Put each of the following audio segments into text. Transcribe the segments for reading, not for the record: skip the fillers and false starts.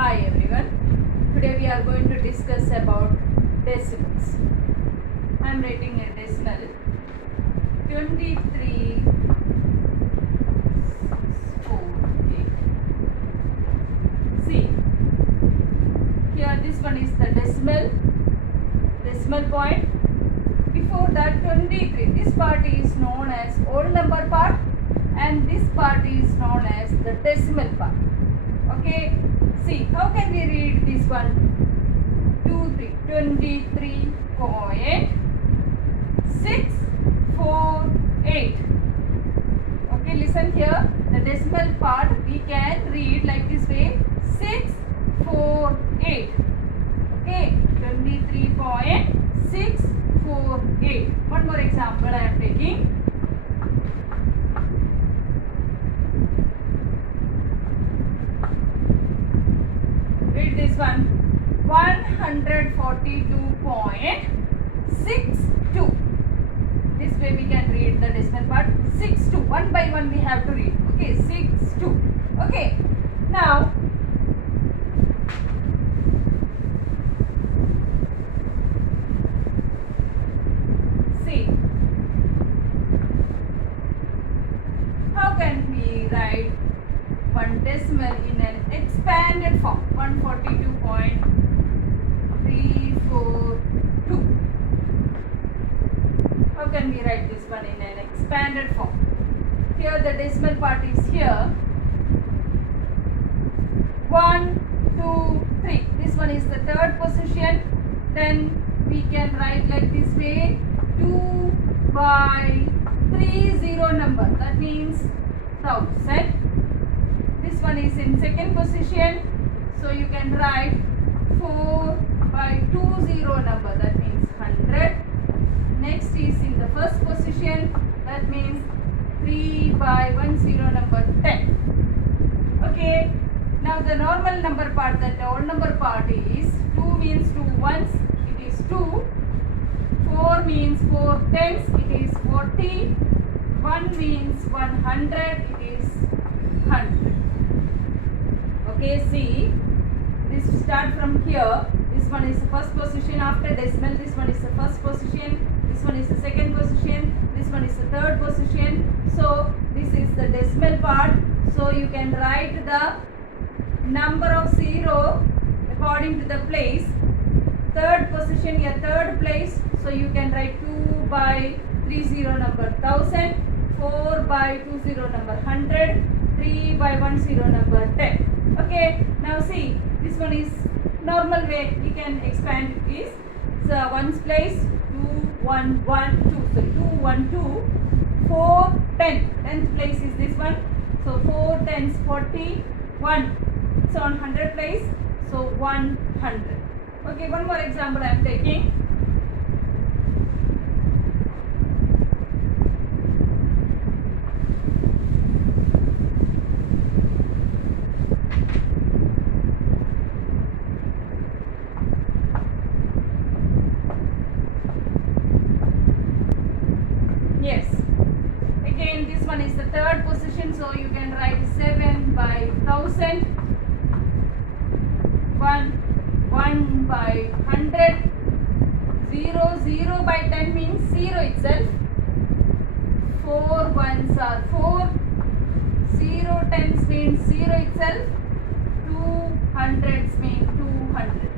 Hi everyone. Today we are going to discuss about decimals. I am writing a decimal 23.648. See, here this one is the decimal point. Before that 23, this part is known as old number part and this part is known as the decimal part. Okay, see, how can we read this one? 23.648. Okay, listen here. The decimal part we can read like this way: 648. Okay, 23.648. One more example I am taking. Read this one: 142.62. This way we can read the decimal part. 62. One by one we have to read. Okay, 62. Okay, now see, how can we write one decimal in an expanded form? 142.342. How can we write this one in an expanded form? Here the decimal part is here. 1, 2, 3. This one is the third position. Then we can write like this way: 2 by 30 number. That means 1000. This one is in second position. So you can write 4 by 20 number. That means 100. Next is in the first position. That means 3 by 10 number, 10. Okay. Now the normal number part, that the old number part is 2 means 2 ones, it is 2. 4 means 4 tens, it is 40. 1 means 100, it is 100. Okay, see, this start from here. This one is the first position after decimal. This one is the first position. This one is the second position. This one is the third position. So this is the decimal part. So you can write the number of 0 according to the place. Third position, a third place. So you can write 2 by 30 number 1000. 4 by 20 number 100. 3 by 10 number 10. Okay, now see, this one is normal way we can expand it is ones place 2 1 1 2. So 2 1 2. 4 10. 10th place is this one. So 4 tens 40. 1. It's on 100 place. So 100. Okay, one more example I am taking. Yes. Again, this one is the third position, so you can write 7 by 1000. 1 by 100. 0 by 10 means 0 itself. 4 ones are 4. 0 tens means 0 itself. 2 hundreds mean 200.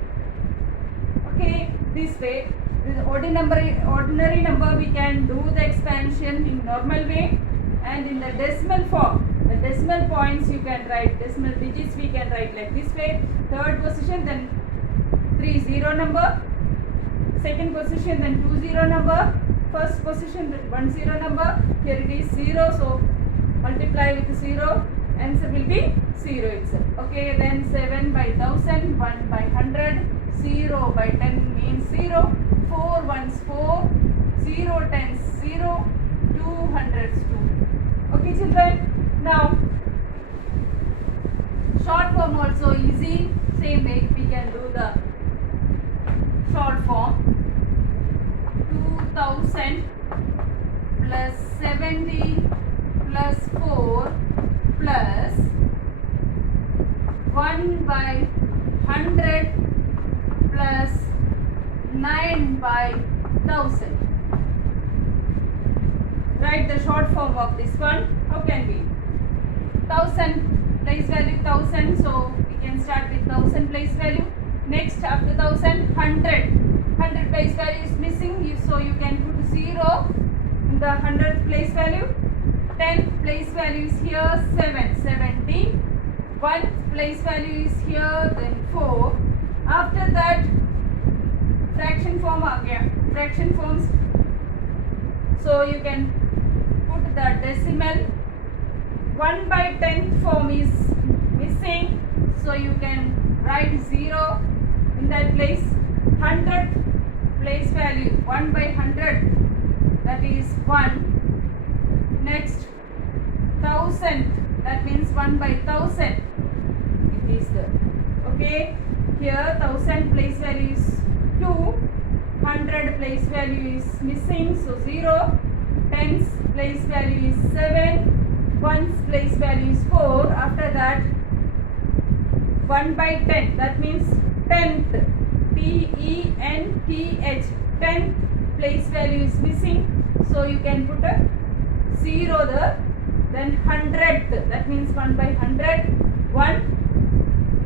Okay, this way. This ordinary number we can do the expansion in normal way, and in the decimal form, the decimal points you can write, decimal digits we can write like this way: third position, then 30 number, second position, then 20 number, first position, then 10 number. Here it is 0, so multiply with 0, answer will be 0 itself. Okay, then 7 by 1000, 1 by 100, 0 by 10 means 0. 4 ones 4, 0 tens 0, 2 hundreds 2. Okay children, now short form also easy. Same way we can do the short form. 2000 plus 70 plus 4 plus 1 by 100 plus 9 by 1000. Write the short form of this one. How can we? 1000 place value 1000, so we can start with 1000 place value. Next, after 1000, 100 place value is missing, so you can put 0 in the 100th place value. 10 place value is here, 70. 1 place value is here, then 4. After that, fraction form again, fraction forms, so you can put the decimal. 1 by 10 form is missing, so you can write 0 in that place. 100th place value, 1 by 100, that is 1. Next, 1000, that means 1 by 1000, it is there. Okay, here 1000 place value is 2, 100 place value is missing, so 0. 10's place value is 7, 1's place value is 4. After that, 1 by 10, that means 10th, T-E-N-T-H, 10th place value is missing, so you can put a 0 there. Then 100th, that means 1 by 100, 1,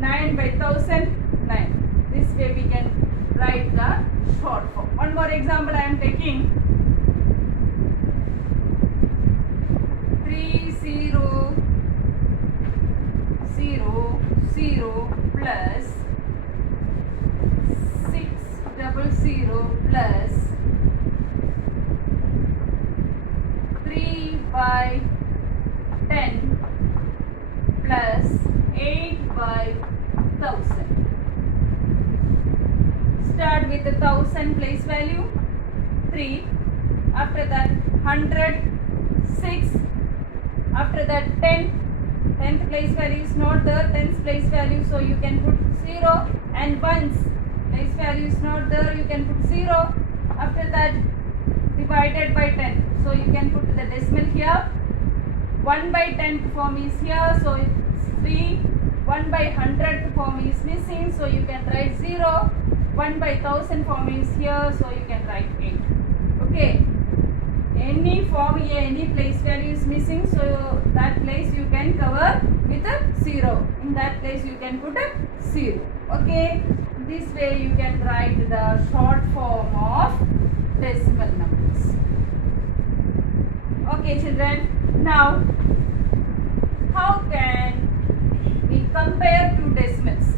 9 by 1000, 9. This way we can write the short form. One more example I am taking. 3000 plus 600 plus 3 by 10 plus 8 by 1000. Start with the 1000 place value, 3. After that 100, 6. After that 10, 10th place value is not there, 10th place value, so you can put 0. And 1's place value is not there, you can put 0. After that, divided by 10, so you can put the decimal here. 1 by 10th form is here, so it's 3. 1 by 100th form is missing, so you can write 0. 1 by 1000 form is here, so you can write 8. Okay, any form here, any place value is missing, so that place you can cover with a 0. In that place you can put a 0. Okay, this way you can write the short form of decimal numbers. Okay children, now how can we compare two decimals?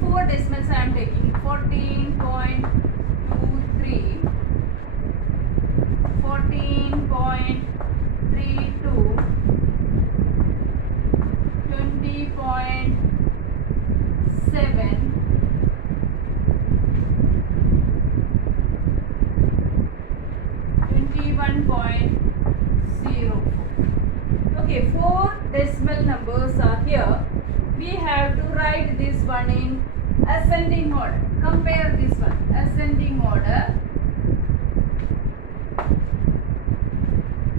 4 decimals I am taking, 14.23, 14.32, 20.7, 21.04. Okay, 4 decimal numbers are here. We have to write this one in ascending order. Compare this one, ascending order.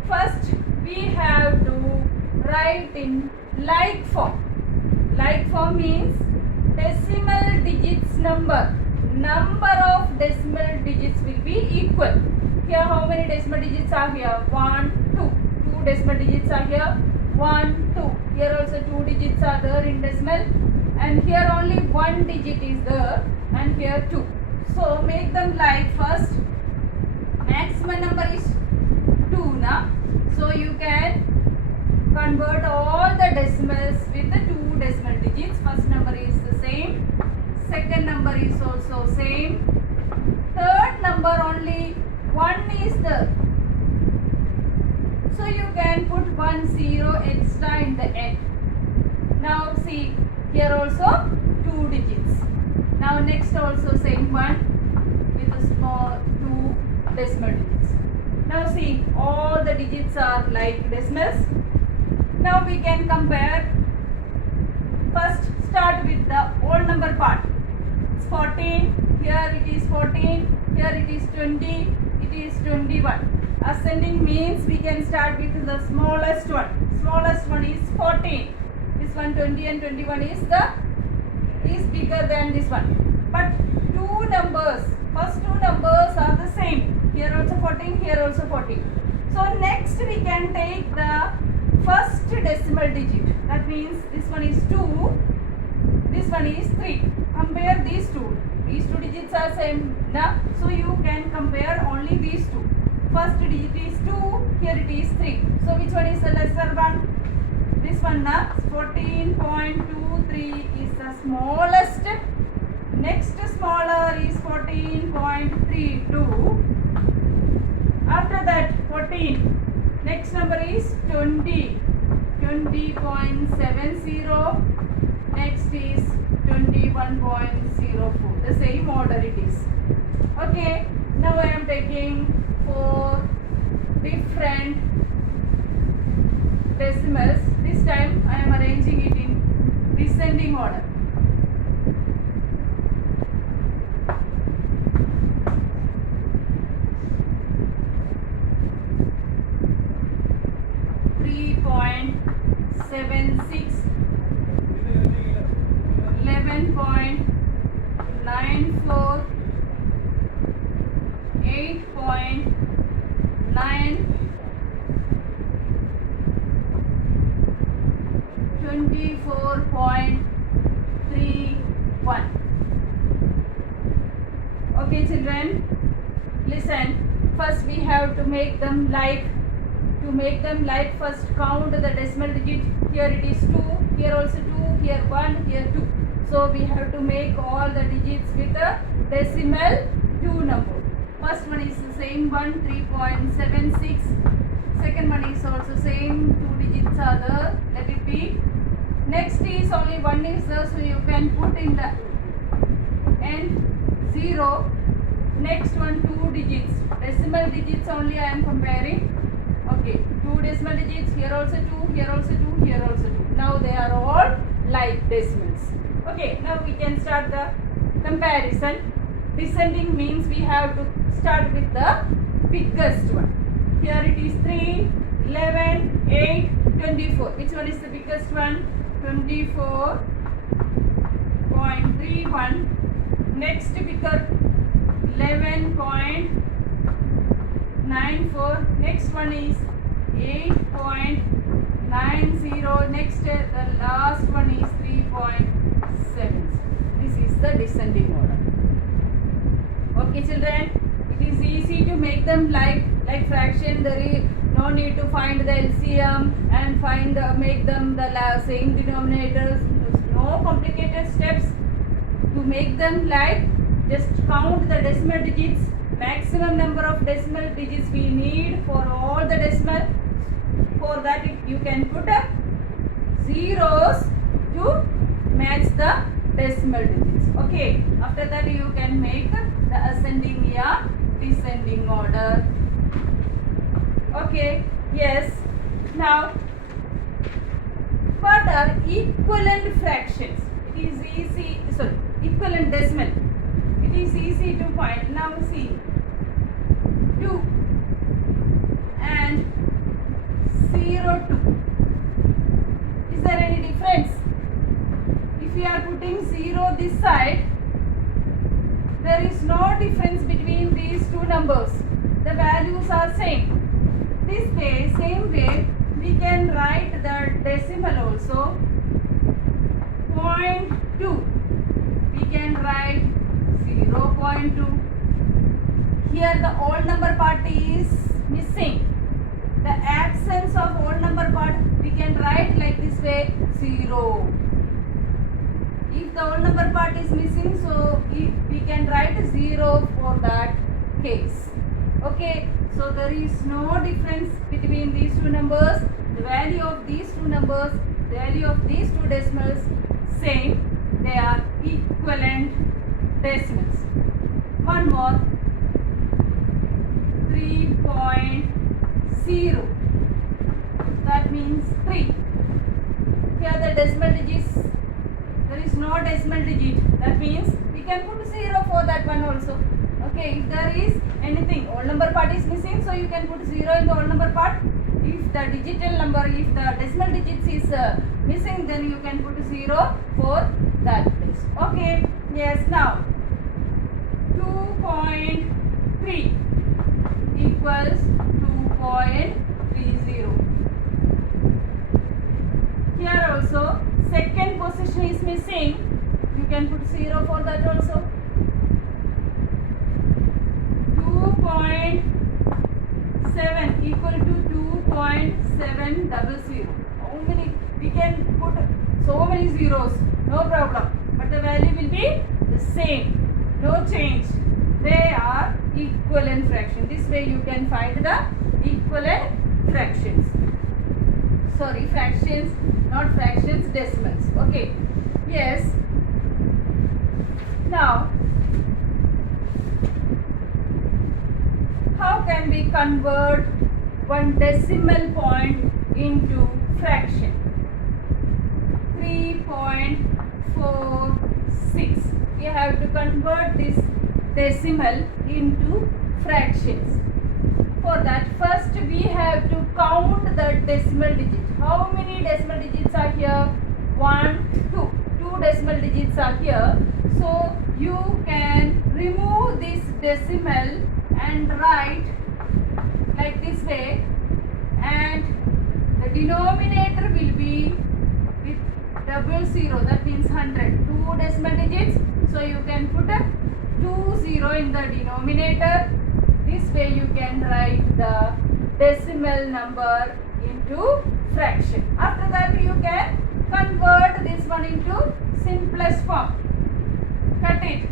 First, we have to write in like form. Like form means decimal digits number. Number of decimal digits will be equal. Here how many decimal digits are here? 1, 2. 2 decimal digits are here. 1, 2. Here also 2 digits are there in decimal. And here only 1 digit is there. And here 2. So make them like first. Maximum number is 2 now. So you can convert all the decimals with the 2 decimal digits. First number is the same. Second number is also same. Third number only 1 is there. So you can put 1 0 extra in the end. Now see, here also 2 digits. Now next also same one with a small 2 decimal digits. Now see, all the digits are like decimals. Now we can compare. First start with the whole number part. It's 14, here it is 14, here it is 20, it is 21. Ascending means we can start with the smallest one. Smallest one is 14. This one 20 and 21 is the is bigger than this one. But two numbers, first two numbers are the same. Here also 14, here also 14. So next we can take the first decimal digit. That means this one is 2, this one is 3. Compare these two. These two digits are same. So you can compare only these two. First digit is 2, here it is 3. So which one is the lesser one? This one, 14.23 is the smallest. Next smaller is 14.32. After that 14. Next number is 20. 20.70. Next is 21.04. The same order it is. Okay. Now I am taking 4 different decimals. This time I am arranging it in descending order. 3.76, 11.94, 8.9, 24.31. Okay children, listen. First we have to make them like. To make them like, first count the decimal digit. Here it is 2, here also 2, here 1, here 2. So we have to make all the digits with a decimal 2 number. First one is the same one, 3.76. Second one is also same, 2 digits are there, let it be. Next is only 1 is there, so you can put in the end 0. Next one 2 digits, decimal digits only I am comparing. Okay, 2 decimal digits, here also 2, here also 2, here also 2. Now they are all like decimals. Okay, now we can start the comparison. Descending means we have to start with the biggest one. Here it is 3, 11, 8, 24. Which one is the biggest one? 24.31. Next bigger, 11.94. Next one is 8.90. Next the last one is 3.7. This is the descending order. Okay children, it is easy to make them like fraction. There is no need to find the LCM and make them the same denominators. No complicated steps to make them like. Just count the decimal digits. Maximum number of decimal digits we need for all the decimal. For that you can put up zeros to match the decimal digits. Okay. After that you can make the ascending or descending order. Okay. Yes. Now, what are equivalent fractions? It is easy. Sorry, equivalent decimal. It is easy to find. Now see, 2 and 0, 2. Is there any difference? If you are putting 0 this side, there is no difference between these two numbers. The values are same. This way, same way, we can write the decimal also. 0.2. We can write 0.2. Here the odd number part is missing. The absence of odd number part we can write like this way, 0. If the odd number part is missing, so we can write 0 for that case. Okay, so there is no difference between these two numbers. The value of these two numbers, the value of these two decimals, same. They are equivalent decimals. One more, 3.0. That means 3. Here the decimal digits, there is no decimal digit. That means we can put 0 for that one also. Okay, if there is anything, odd number part is missing, so you can put 0 in the odd number part. If the digital number, if the decimal digits is missing, then you can put 0 for that place. Okay, yes. Now 2.3 equals 2.30. Here also second position is missing, you can put 0 for that also. 2.7 equal to 2.700. How many? We can put so many zeros, no problem, but the value will be the same, no change. They are equivalent fraction. This way you can find the equivalent fractions. Sorry, fractions, not fractions, decimals. Okay, yes. Now how can we convert one decimal point into fraction? 3.46. We have to convert this decimal into fractions. For that, first we have to count the decimal digit. How many decimal digits are here? 1, 2. 2 decimal digits are here. So you can remove this decimal and write like this way, and the denominator will be with 00. That means 100. 2 decimal digits. So you can put a 20 in the denominator. This way you can write the decimal number into fraction. After that you can convert this one into simplest form. Cut it.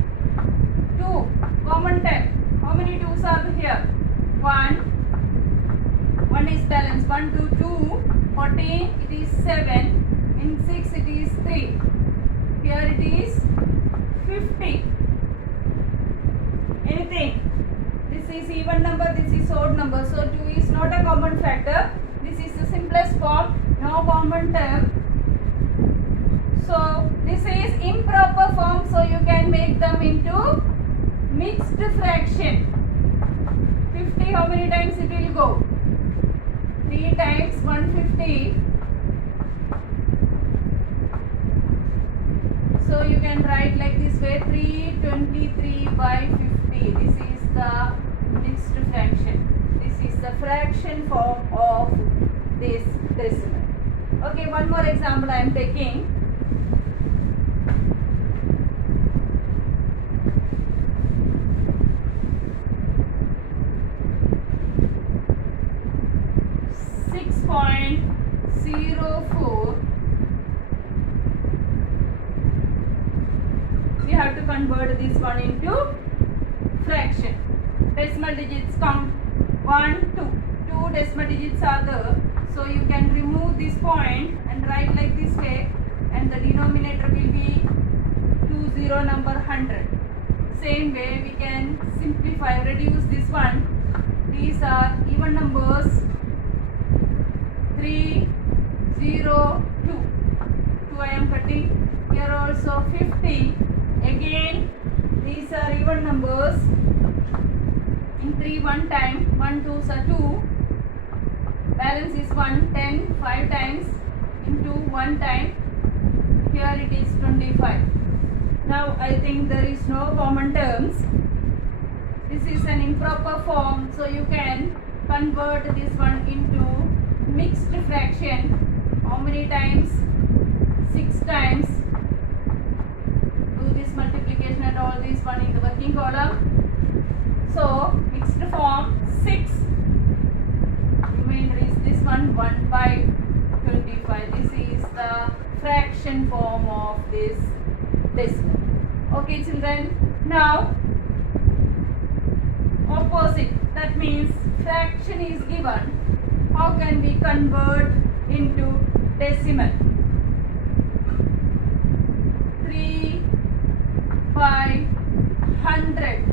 2 common term. How many 2's are here? 1 is balanced. 1 to 2. 14 it is 7. In 6 it is 3. Here it is 50. Anything? This is even number, this is odd number. So 2 is not a common factor. This is the simplest form, no common term. So this is improper form, so you can make them into mixed fraction. 50, how many times it will go? 3 times 150. So you can write like this way, 323 by 50. This is the mixed fraction. This is the fraction form of this decimal. Okay, one more example I am taking. We have to convert this one into fraction. Decimal digits count 1, 2. 2 decimal digits are there. So you can remove this point and write like this way, and the denominator will be 20 number 100. Same way we can simplify, reduce this one. These are even numbers. 3, 0, 2. 2 I am cutting. Here also 50. Again these are even numbers. In 3 1 time, 1 2s are 2. Balance is 1, 10, 5 times into 1 time. Here it is 25. Now I think there is no common terms. This is an improper form, so you can convert this one into mixed fraction. How many times? 6 times. Do this multiplication and all this one in the working column. So mixed form 6. Remainder is this one, 1 by 25. This is the fraction form of this decimal. Okay children, now opposite, that means fraction is given. How can we convert into decimal? 3 by 100.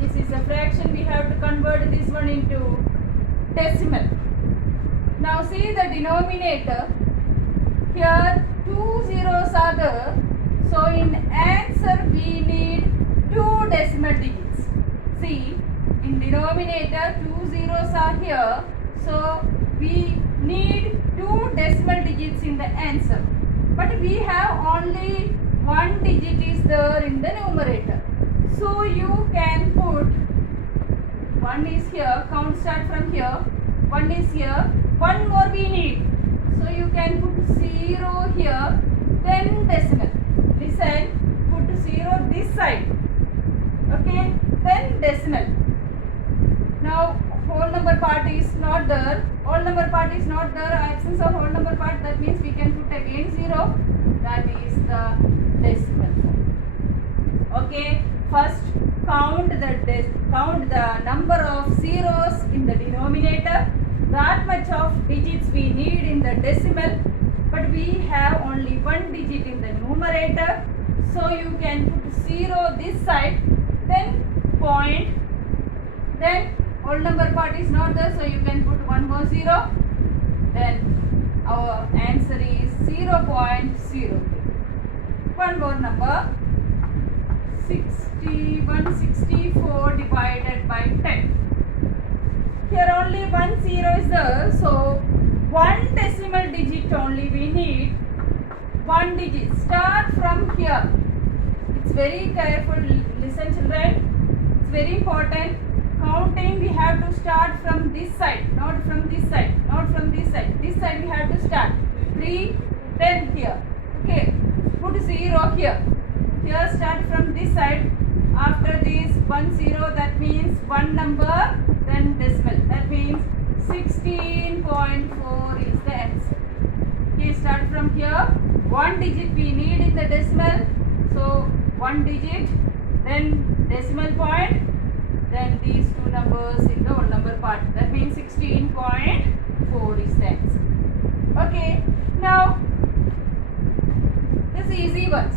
This is a fraction, we have to convert this one into decimal. Now see the denominator. Here 2 zeros are there. So in answer we need 2 decimal digits. See, in denominator 2 zeros are here. So we need 2 decimal digits in the answer. But we have only 1 digit is there in the numerator. So you can put 1 is here, count start from here, 1 is here, 1 more we need. So you can put 0 here, then decimal. Listen, put 0 this side. Okay, then decimal. Now whole number part is not there. Whole number part is not there. Absence of whole number part, that means we can put again 0. That is the decimal form. Okay, first count the number of zeros in the denominator. That much of digits we need in the decimal, but we have only 1 digit in the numerator. So you can put 0 this side, then point, then whole number part is not there, so you can put 1 more 0. Then our answer is 0.03. One more number, 164 divided by 10. Here only 1 0 is there, so 1 decimal digit only we need. 1 digit. Start from here. It's very careful. Listen children. It's very important. Counting we have to start from this side, not from this side, not from this side. This side we have to start. 3, 10 here. Okay. Put 0 here. Here start from this side. After this 1 0, that means 1 number, then decimal. That means 16.4 is the answer. Okay, start from here. 1 digit we need in the decimal. So 1 digit, then decimal point, then these 2 numbers in the whole number part. That means 16.4 is the answer. Okay, now this easy ones.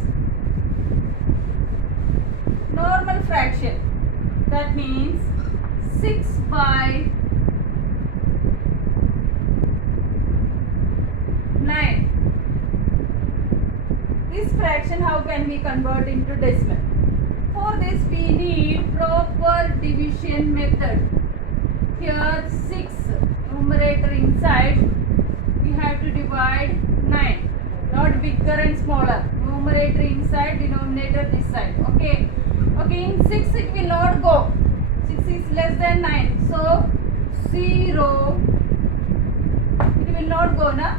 Normal fraction. That means 6 by 9. This fraction how can we convert into decimal? For this we need proper division method. Here 6 numerator inside, we have to divide 9. Not bigger and smaller. Numerator inside, denominator this side. Okay. Okay, in 6 it will not go. 6 is less than 9. So 0, it will not go, na?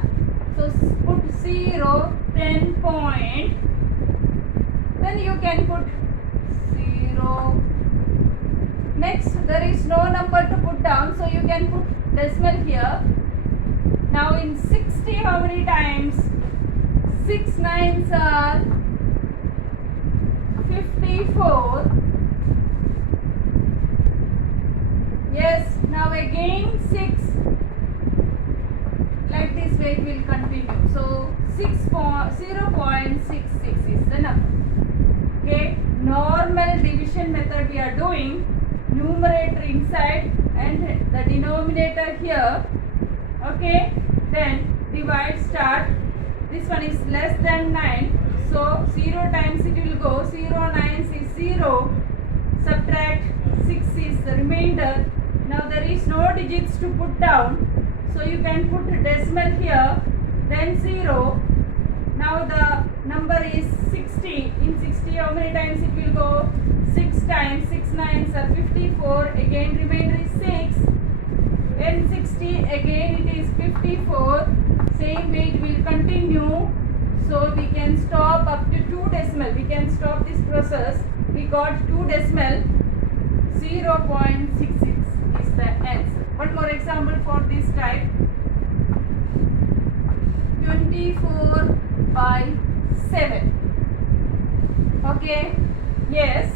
So put 0, 10 point. Then you can put 0. Next, there is no number to put down, so you can put decimal here. Now in 60, how many times? 6 9s are 54. Yes, now again 6. Like this way it will continue. So 0.66 is the number. Okay, normal division method we are doing. Numerator inside and the denominator here. Okay, then divide, start. This one is less than 9. So 0 times it will go. 0 9s is 0. Subtract 6 is the remainder. Now there is no digits to put down. So you can put decimal here. Then 0. Now the number is 60. In 60 how many times it will go? 6 times. 6 9s are 54. Again remainder is 6. In 60 again it is 54. Same way it will continue. So we can stop up to 2 decimal. We can stop this process. We got 2 decimal. 0.66 is the answer. One more example for this type. 24 by 7. Okay. Yes.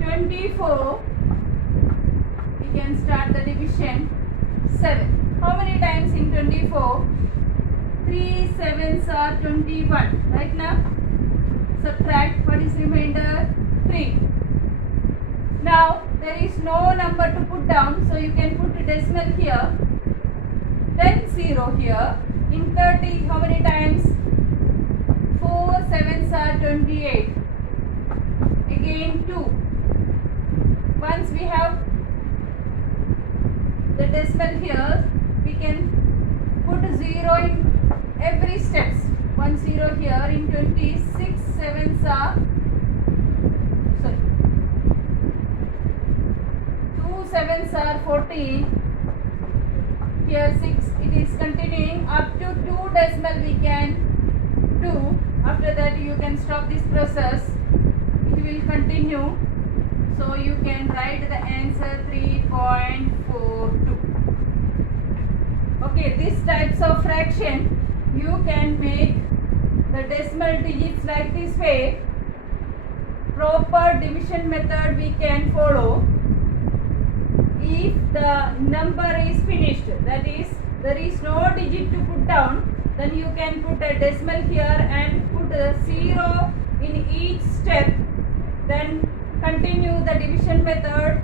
24. We can start the division. 7. How many times in 24? 3 7s are 21. Right now? Subtract. What is remainder? 3. Now there is no number to put down, so you can put a decimal here. Then 0 here. In 30, how many times? 4 7s are 28. Again 2. Once we have the decimal here, we can put 0 in every steps. 1 0 here in 20. 6 7s are, sorry, 2 7s are 14. Here 6, it is continuing up to 2 decimal we can do. After that you can stop this process. It will continue. So you can write the answer 3.42. Okay, these types of fraction you can make the decimal digits like this way. Proper division method we can follow. If the number is finished, that is there is no digit to put down, then you can put a decimal here and put a 0 in each step. Then continue the division method.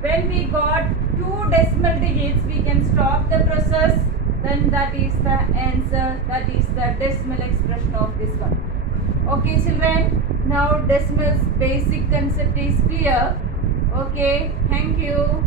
When we got 2 decimal digits, we can stop the process. Then that is the answer, that is the decimal expression of this one. Okay children, now decimal's basic concept is clear. Okay, thank you.